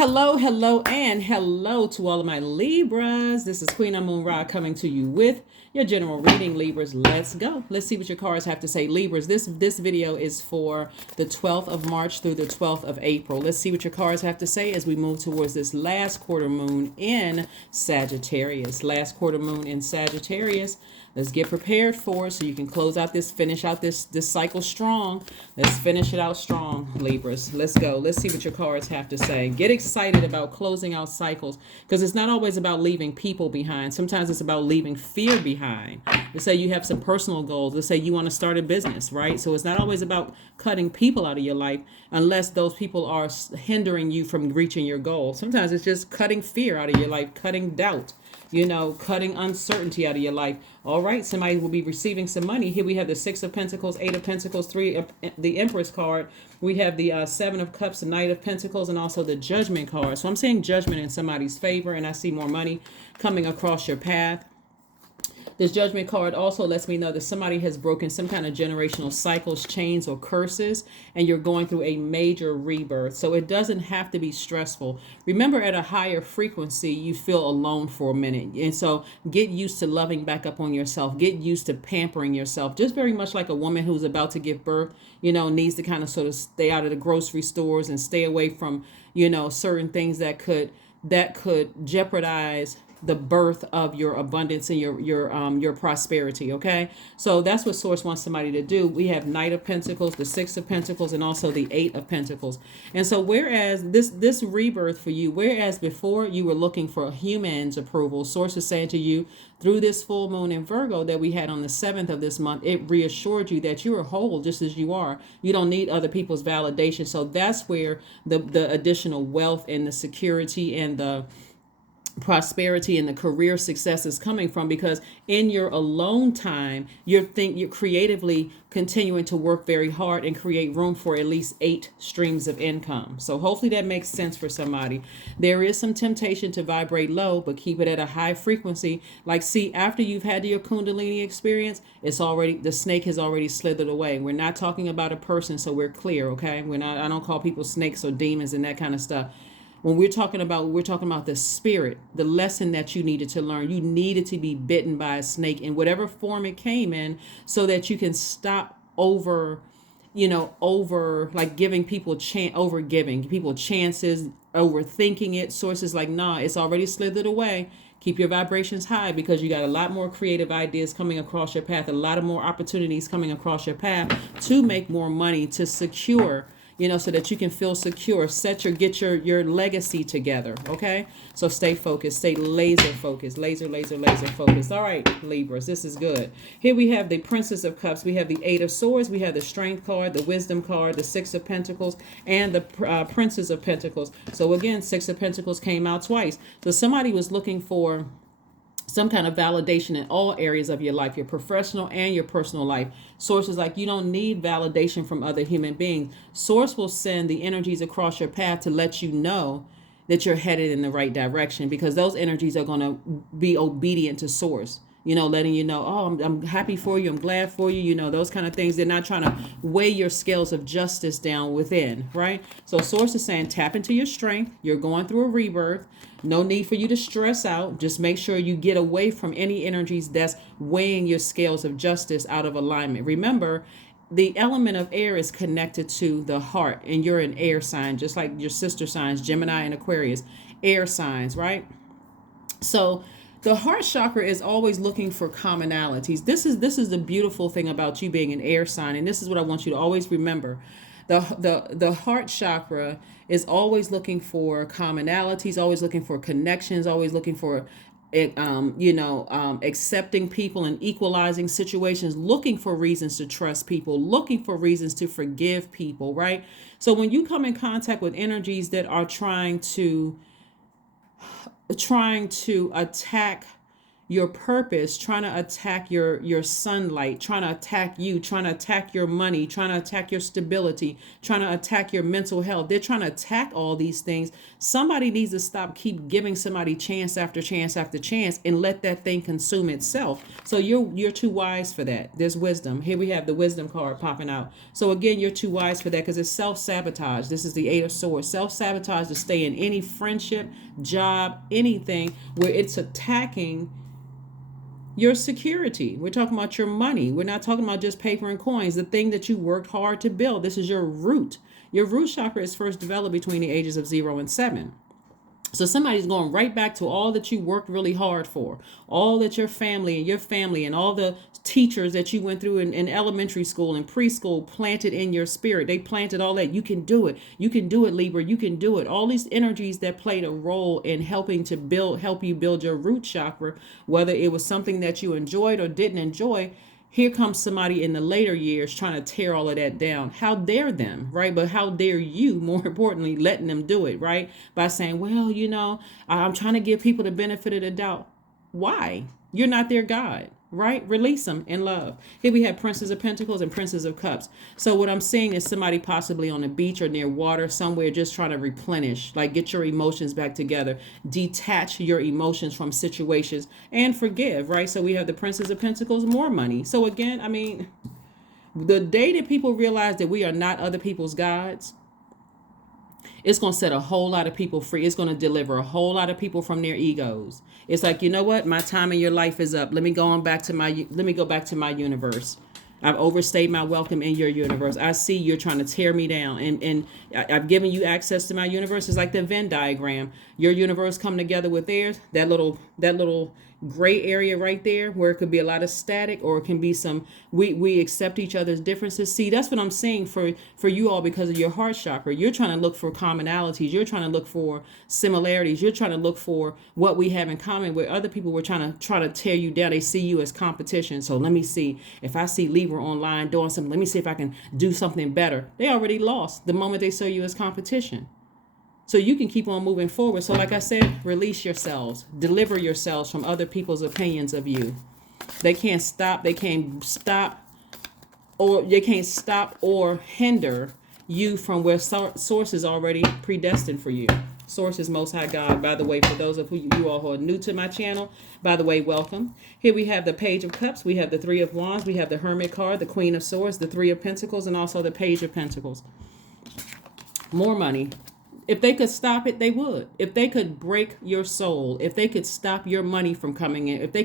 Hello, and hello to all of my Libras. This is Queen Amun Ra coming to you with your general reading, Libras. Let's go. Let's see what your cards have to say. Libras, this video is for the 12th of March through the 12th of April. Let's see what your cards have to say as we move towards this last quarter moon in Sagittarius. Last quarter moon in Sagittarius. Let's get prepared for it so you can finish out this cycle strong. Let's finish it out strong, Libras. Let's go. Let's see what your cards have to say. Get excited about closing out cycles because it's not always about leaving people behind. Sometimes it's about leaving fear behind. Let's say you have some personal goals. Let's say you want to start a business, right? So it's not always about cutting people out of your life unless those people are hindering you from reaching your goal. Sometimes it's just cutting fear out of your life, cutting doubt, cutting uncertainty out of your life. All right, somebody will be receiving some money. Here we have the Six of Pentacles, Eight of Pentacles, the Empress card. We have the Seven of Cups, the Knight of Pentacles, and also the Judgment card. So I'm seeing judgment in somebody's favor, and I see more money coming across your path. This Judgment card also lets me know that somebody has broken some kind of generational cycles, chains, or curses, and you're going through a major rebirth. So it doesn't have to be stressful. Remember, at a higher frequency, you feel alone for a minute. And so get used to loving back up on yourself. Get used to pampering yourself. Just very much like a woman who's about to give birth, needs to kind of sort of stay out of the grocery stores and stay away from, certain things that could jeopardize the birth of your abundance and your prosperity. Okay, so that's what Source wants somebody to do. We have Knight of Pentacles, the Six of Pentacles, and also the Eight of Pentacles. And so whereas this rebirth for you, whereas before you were looking for humans' approval, Source is saying to you through this full moon in Virgo that we had on the 7th of this month, it reassured you that you are whole just as you are. You don't need other people's validation. So that's where the additional wealth and the security and the prosperity and the career success is coming from, because in your alone time you're creatively continuing to work very hard and create room for at least 8 streams of income. So hopefully that makes sense for somebody. There is some temptation to vibrate low, but keep it at a high frequency. Like, see, after you've had your Kundalini experience, the snake has already slithered away. We're not talking about a person, so we're clear. Okay, I don't call people snakes or demons and that kind of stuff. When we're talking about the spirit, the lesson that you needed to learn. You needed to be bitten by a snake in whatever form it came in, so that you can stop over like giving people giving people chances, overthinking it. Sources like, nah, it's already slithered away. Keep your vibrations high, because you got a lot more creative ideas coming across your path, a lot of more opportunities coming across your path to make more money, to secure, so that you can feel secure, get your legacy together. Okay, so stay focused, stay laser focused, laser focused. All right, Libras, this is good. Here we have the Princess of Cups, we have the Eight of Swords, we have the Strength card, the Wisdom card, the Six of Pentacles, and the Princess of Pentacles. So again, Six of Pentacles came out twice. So somebody was looking for some kind of validation in all areas of your life, your professional and your personal life. Sources like, you don't need validation from other human beings. Source will send the energies across your path to let you know that you're headed in the right direction, because those energies are going to be obedient to Source. Letting you know, oh, I'm happy for you, I'm glad for you, those kind of things. They're not trying to weigh your scales of justice down within, right? So Source is saying, tap into your strength. You're going through a rebirth. No need for you to stress out. Just make sure you get away from any energies that's weighing your scales of justice out of alignment. Remember, the element of air is connected to the heart, and you're an air sign, just like your sister signs, Gemini and Aquarius, air signs, right? So the heart chakra is always looking for commonalities. This is the beautiful thing about you being an air sign, and this is what I want you to always remember. The heart chakra is always looking for commonalities, always looking for connections, always looking for accepting people and equalizing situations, looking for reasons to trust people, looking for reasons to forgive people, right? So when you come in contact with energies that are trying to attack your purpose, trying to attack your sunlight, trying to attack you, trying to attack your money, trying to attack your stability, trying to attack your mental health. They're trying to attack all these things. Somebody needs to stop keep giving somebody chance after chance after chance and let that thing consume itself. So you're too wise for that. There's wisdom. Here we have the wisdom card popping out. So again, you're too wise for that because it's self-sabotage. This is the Eight of Swords. Self-sabotage to stay in any friendship, job, anything where it's attacking your security. We're talking about your money. We're not talking about just paper and coins, the thing that you worked hard to build. This is your root. Your root chakra is first developed between the ages of 0 and 7. So somebody's going right back to all that you worked really hard for, all that your family and all the teachers that you went through in elementary school and preschool planted in your spirit. They planted all that. You can do it. You can do it, Libra. You can do it. All these energies that played a role in help you build your root chakra, whether it was something that you enjoyed or didn't enjoy. Here comes somebody in the later years trying to tear all of that down. How dare them, right? But how dare you, more importantly, letting them do it, right? By saying, well, I'm trying to give people the benefit of the doubt. Why? You're not their God, right? Release them in love. Here we have Princes of Pentacles and Princes of Cups. So what I'm seeing is somebody possibly on the beach or near water somewhere just trying to replenish, like get your emotions back together, detach your emotions from situations and forgive, right? So we have the Princes of Pentacles, more money. So again, I mean, the day that people realize that we are not other people's gods, it's going to set a whole lot of people free. It's going to deliver a whole lot of people from their egos. It's like, you know what? My time in your life is up. Let me go back to my universe. I've overstayed my welcome in your universe. I see you're trying to tear me down, and I've given you access to my universe. It's like the Venn diagram. Your universe come together with theirs. That little gray area right there where it could be a lot of static, or it can be some we accept each other's differences. See, that's what I'm saying for you all, because of your heart chakra. You're trying to look for commonalities. You're trying to look for similarities. You're trying to look for what we have in common, where other people were trying to tear you down. They see you as competition. So let me see, if I see Libra online doing something, let me see if I can do something better. They already lost the moment they saw you as competition. So you can keep on moving forward. So like I said, release yourselves, deliver yourselves from other people's opinions of you. They can't stop or hinder you from where source is already predestined for you. Source is Most High God. By the way, for those of you all who are new to my channel, by the way, welcome. Here we have the Page of Cups. We have the Three of Wands. We have the Hermit card, the Queen of Swords, the Three of Pentacles, and also the Page of Pentacles. More money. If they could stop it, they would. If they could break your soul, if they could stop your money from coming in, if they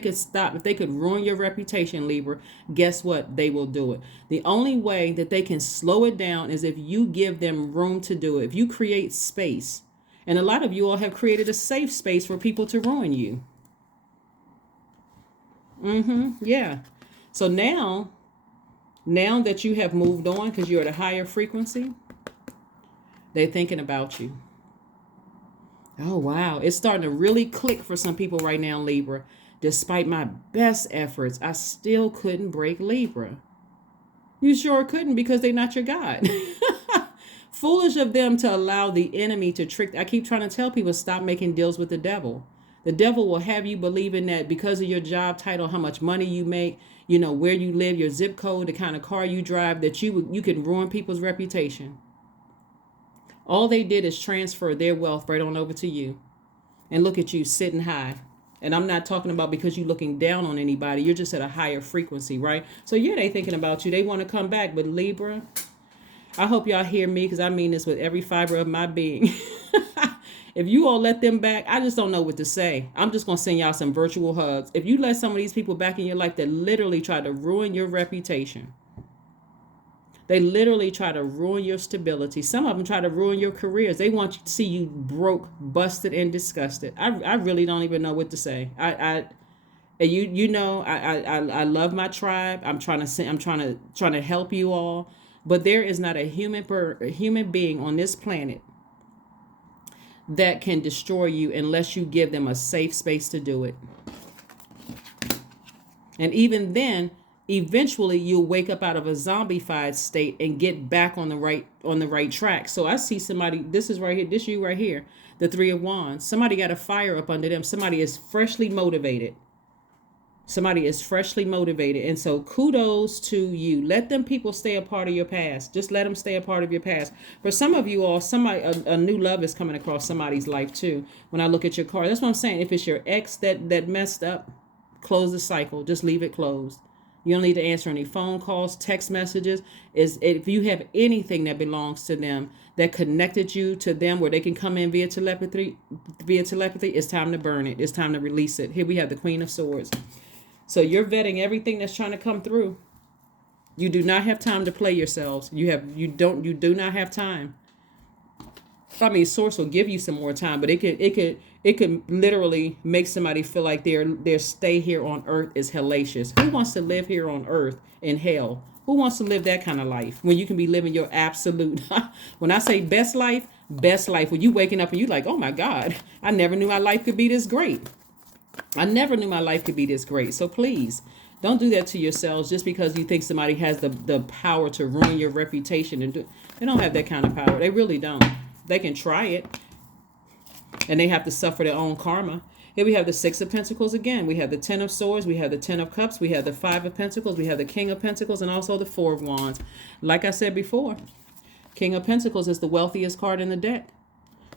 could ruin your reputation, Libra, guess what? They will do it. The only way that they can slow it down is if you give them room to do it. If you create space. And a lot of you all have created a safe space for people to ruin you. Yeah. So now that you have moved on because you're at a higher frequency, they're thinking about you. Oh, wow. It's starting to really click for some people right now, Libra. Despite my best efforts, I still couldn't break Libra. You sure couldn't, because they're not your God. Foolish of them to allow the enemy to trick. I keep trying to tell people, stop making deals with the devil. The devil will have you believing that because of your job title, how much money you make, where you live, your zip code, the kind of car you drive, that you can ruin people's reputation. All they did is transfer their wealth right on over to you. And look at you sitting high. And I'm not talking about because you're looking down on anybody. You're just at a higher frequency, right? So yeah, they thinking about you. They want to come back. But Libra, I hope y'all hear me, because I mean this with every fiber of my being. If you all let them back, I just don't know what to say. I'm just going to send y'all some virtual hugs. If you let some of these people back in your life that literally try to ruin your reputation, they literally try to ruin your stability. Some of them try to ruin your careers. They want to see you broke, busted, and disgusted. I really don't even know what to say. I love my tribe. I'm trying to help you all, but there is not a human being on this planet that can destroy you unless you give them a safe space to do it. And even then, eventually you'll wake up out of a zombified state and get back on the right track. So I see somebody, this is right here, this you right here, the Three of Wands. Somebody got a fire up under them. Somebody is freshly motivated. Somebody is freshly motivated. And so kudos to you. Let them people stay a part of your past. Just let them stay a part of your past. For some of you all, a new love is coming across somebody's life too. When I look at your card, that's what I'm saying. If it's your ex that messed up, close the cycle. Just leave it closed. You don't need to answer any phone calls, text messages. If you have anything that belongs to them that connected you to them where they can come in via telepathy, it's time to burn it. It's time to release it. Here we have the Queen of Swords. So you're vetting everything that's trying to come through. You do not have time to play yourselves. You do not have time. I mean, Source will give you some more time, but it could literally make somebody feel like their stay here on earth is hellacious. Who wants to live here on earth in hell? Who wants to live that kind of life when you can be living your absolute, when I say best life, when you waking up and you like, oh my God, I never knew my life could be this great. I never knew my life could be this great. So please, don't do that to yourselves just because you think somebody has the power to ruin your reputation. They don't have that kind of power. They really don't. They can try it, and they have to suffer their own karma. Here we have the Six of Pentacles again. We have the Ten of Swords. We have the Ten of Cups. We have the Five of Pentacles. We have the King of Pentacles, and also the Four of Wands. Like I said before, King of Pentacles is the wealthiest card in the deck.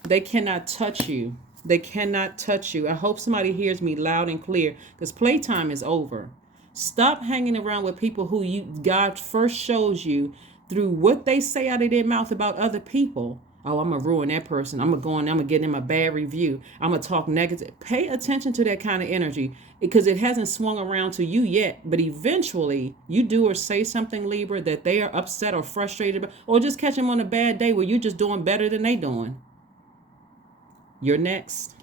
They cannot touch you. They cannot touch you. I hope somebody hears me loud and clear, because playtime is over. Stop hanging around with people who God first shows you through what they say out of their mouth about other people. Oh, I'm going to ruin that person. I'm going to get them a bad review. I'm going to talk negative. Pay attention to that kind of energy, because it hasn't swung around to you yet. But eventually you do or say something, Libra, that they are upset or frustrated about, or just catch them on a bad day where you're just doing better than they doing. You're next.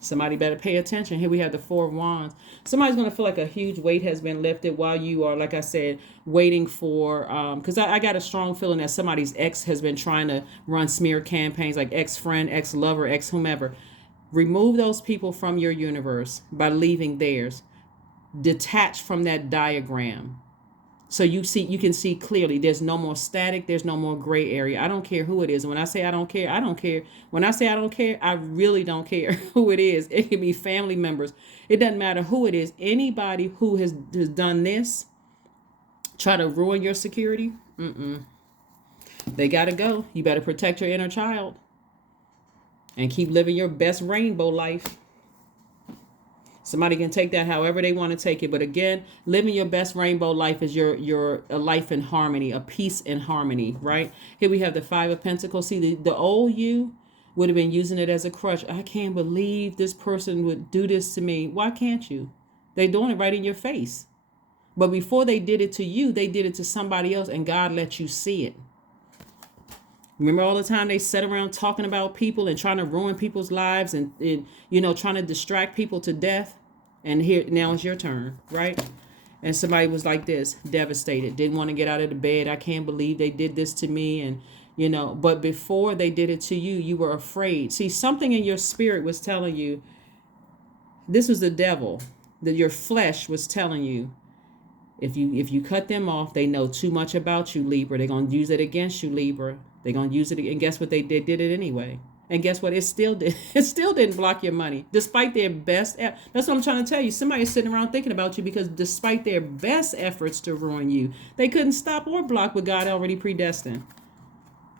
Somebody better pay attention. Here we have the Four of Wands. Somebody's going to feel like a huge weight has been lifted while you are, like I said, waiting for, because I got a strong feeling that somebody's ex has been trying to run smear campaigns, like ex-friend, ex-lover, ex-whomever. Remove those people from your universe by leaving theirs. Detach from that diagram. So you can see clearly there's no more static. There's no more gray area. I don't care who it is. And when I say I don't care, I don't care. When I say I don't care, I really don't care who it is. It can be family members. It doesn't matter who it is. Anybody who has done this, try to ruin your security, they got to go. You better protect your inner child and keep living your best rainbow life. Somebody can take that however they want to take it. But again, living your best rainbow life is your a life in harmony, a peace in harmony, right? Here we have the Five of Pentacles. See, the old you would have been using it as a crutch. I can't believe this person would do this to me. Why can't you? They're doing it right in your face. But before they did it to you, they did it to somebody else, and God let you see it. Remember all the time they sat around talking about people and trying to ruin people's lives and trying to distract people to death. And here, now it's your turn, right? And somebody was like this, devastated, didn't want to get out of the bed. I can't believe they did this to me. And, but before they did it to you, you were afraid. See, something in your spirit was telling you, this was the devil, that your flesh was telling you, if you cut them off, they know too much about you, Libra. They're going to use it against you, Libra. They're going to use it. And guess what they did? Did it anyway. And guess what? It still didn't block your money. Despite their best. That's what I'm trying to tell you. Somebody's sitting around thinking about you because despite their best efforts to ruin you, they couldn't stop or block what God already predestined.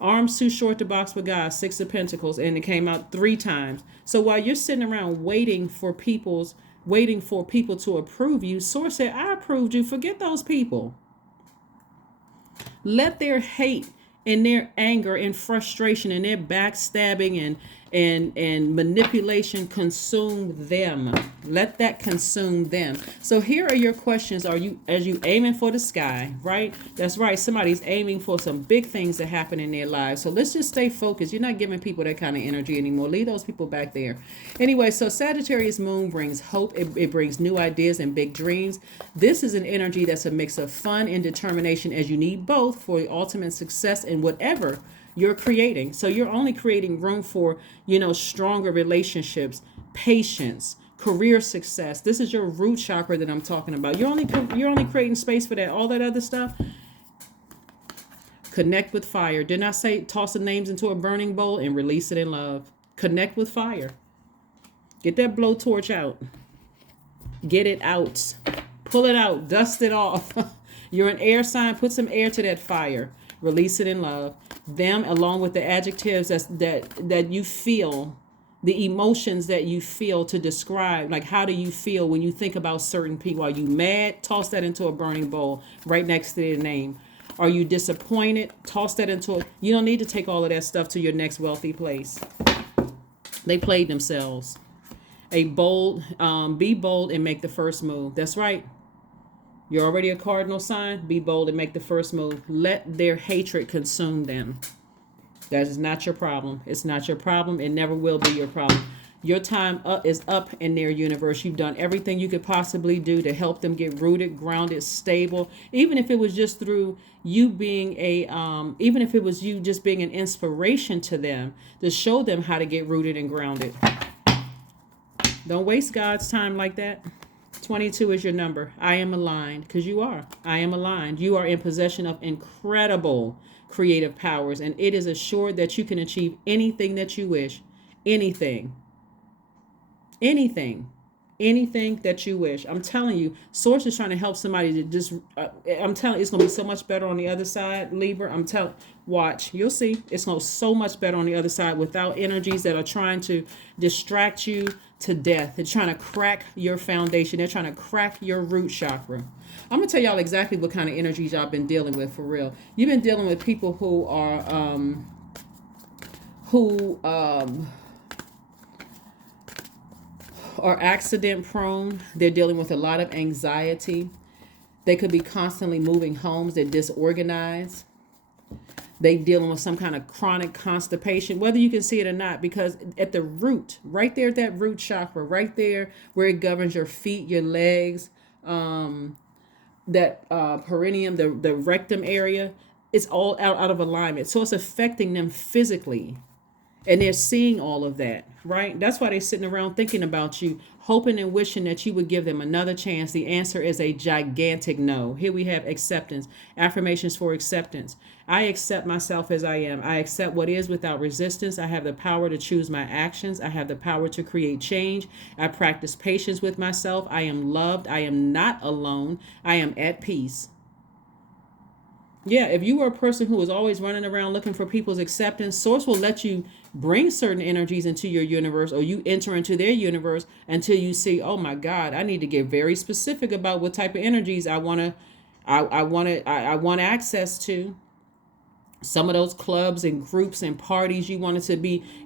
Arms too short to box with God. Six of Pentacles. And it came out 3 times. So while you're sitting around waiting for people to approve you, Source said, I approved you. Forget those people. Let their hate and their anger and frustration and their backstabbing and manipulation consume them. Let that consume them. So here are your questions. Are you aiming for the sky, right? That's right. Somebody's aiming for some big things to happen in their lives. So let's just stay focused. You're not giving people that kind of energy anymore. Leave those people back there. Anyway, so Sagittarius moon brings hope. It brings new ideas and big dreams. This is an energy that's a mix of fun and determination, as you need both for ultimate success in whatever you're creating. So you're only creating room for, stronger relationships, patience, career success. This is your root chakra that I'm talking about. You're only creating space for that. All that other stuff. Connect with fire. Didn't I say toss the names into a burning bowl and release it in love? Connect with fire. Get that blowtorch out. Get it out. Pull it out. Dust it off. You're an air sign. Put some air to that fire. Release it in love. Them, along with the adjectives that you feel, the emotions that you feel to describe, like how do you feel when you think about certain people? Are you mad? Toss that into a burning bowl right next to their name. Are you disappointed? Toss that into a... You don't need to take all of that stuff to your next wealthy place. They played themselves. Be bold and make the first move. That's right. You're already a cardinal sign. Be bold and make the first move. Let their hatred consume them. That is not your problem. It's not your problem. It never will be your problem. Your time is up in their universe. You've done everything you could possibly do to help them get rooted, grounded, stable. Even if it was just through you being even if it was you just being an inspiration to them, to show them how to get rooted and grounded. Don't waste God's time like that. 22 is your number. I am aligned, because you are. I am aligned. You are in possession of incredible creative powers, and it is assured that you can achieve anything that you wish. Anything that you wish. I'm telling you, Source is trying to help somebody to just, I'm telling you, it's going to be so much better on the other side, Libra. Watch, you'll see. It's going to be so much better on the other side without energies that are trying to distract you to death. They're trying to crack your foundation. They're trying to crack your root chakra. I'm going to tell y'all exactly what kind of energies y'all been dealing with for real. You've been dealing with people who are accident prone. They're dealing with a lot of anxiety. They could be constantly moving homes. They're disorganized. They dealing with some kind of chronic constipation, whether you can see it or not, because at the root, right there at that root chakra, right there where it governs your feet, your legs, that perineum, the rectum area, it's all out of alignment. So it's affecting them physically. And they're seeing all of that, right? That's why they're sitting around thinking about you, hoping and wishing that you would give them another chance. The answer is a gigantic no. Here we have acceptance, affirmations for acceptance. I accept myself as I am. I accept what is without resistance. I have the power to choose my actions. I have the power to create change. I practice patience with myself. I am loved. I am not alone. I am at peace. Yeah, if you were a person who was always running around looking for people's acceptance, Source will let you bring certain energies into your universe, or you enter into their universe until you see, oh my God, I need to get very specific about what type of energies I want access to. Some of those clubs and groups and parties you wanted to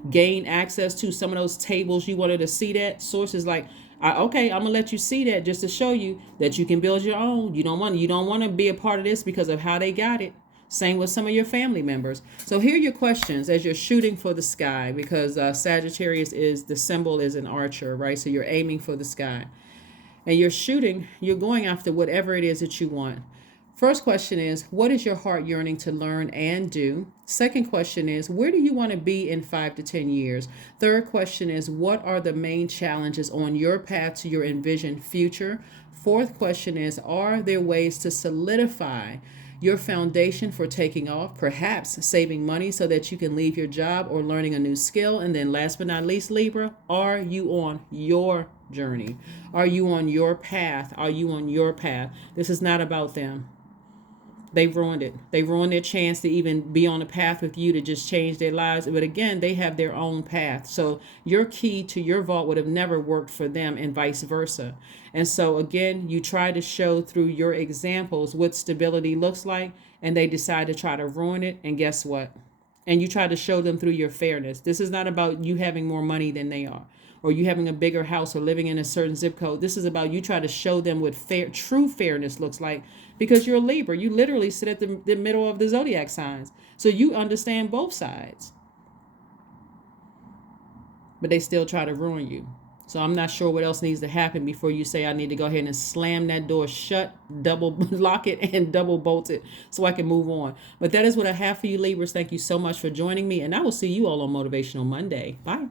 gain access to, some of those tables you wanted to see that. Source is like, okay, I'm gonna let you see that just to show you that you can build your own. You don't want to be a part of this because of how they got it. Same with some of your family members. So here are your questions as you're shooting for the sky, because Sagittarius the symbol is an archer, right? So you're aiming for the sky and you're going after whatever it is that you want. First question is, what is your heart yearning to learn and do? Second question is, where do you want to be in 5 to 10 years? Third question is, what are the main challenges on your path to your envisioned future? Fourth question is, are there ways to solidify your foundation for taking off, perhaps saving money so that you can leave your job or learning a new skill? And then last but not least, Libra, are you on your journey? Are you on your path? Are you on your path? This is not about them. They ruined it. They ruined their chance to even be on a path with you to just change their lives. But again, they have their own path. So your key to your vault would have never worked for them and vice versa. And so again, you try to show through your examples what stability looks like, and they decide to try to ruin it. And guess what? And you try to show them through your fairness. This is not about you having more money than they are, or you having a bigger house, or living in a certain zip code. This is about you try to show them what true fairness looks like, because you're a Libra. You literally sit at the middle of the Zodiac signs. So you understand both sides. But they still try to ruin you. So I'm not sure what else needs to happen before you say, I need to go ahead and slam that door shut, double lock it, and double bolt it so I can move on. But that is what I have for you, Libras. Thank you so much for joining me. And I will see you all on Motivational Monday. Bye.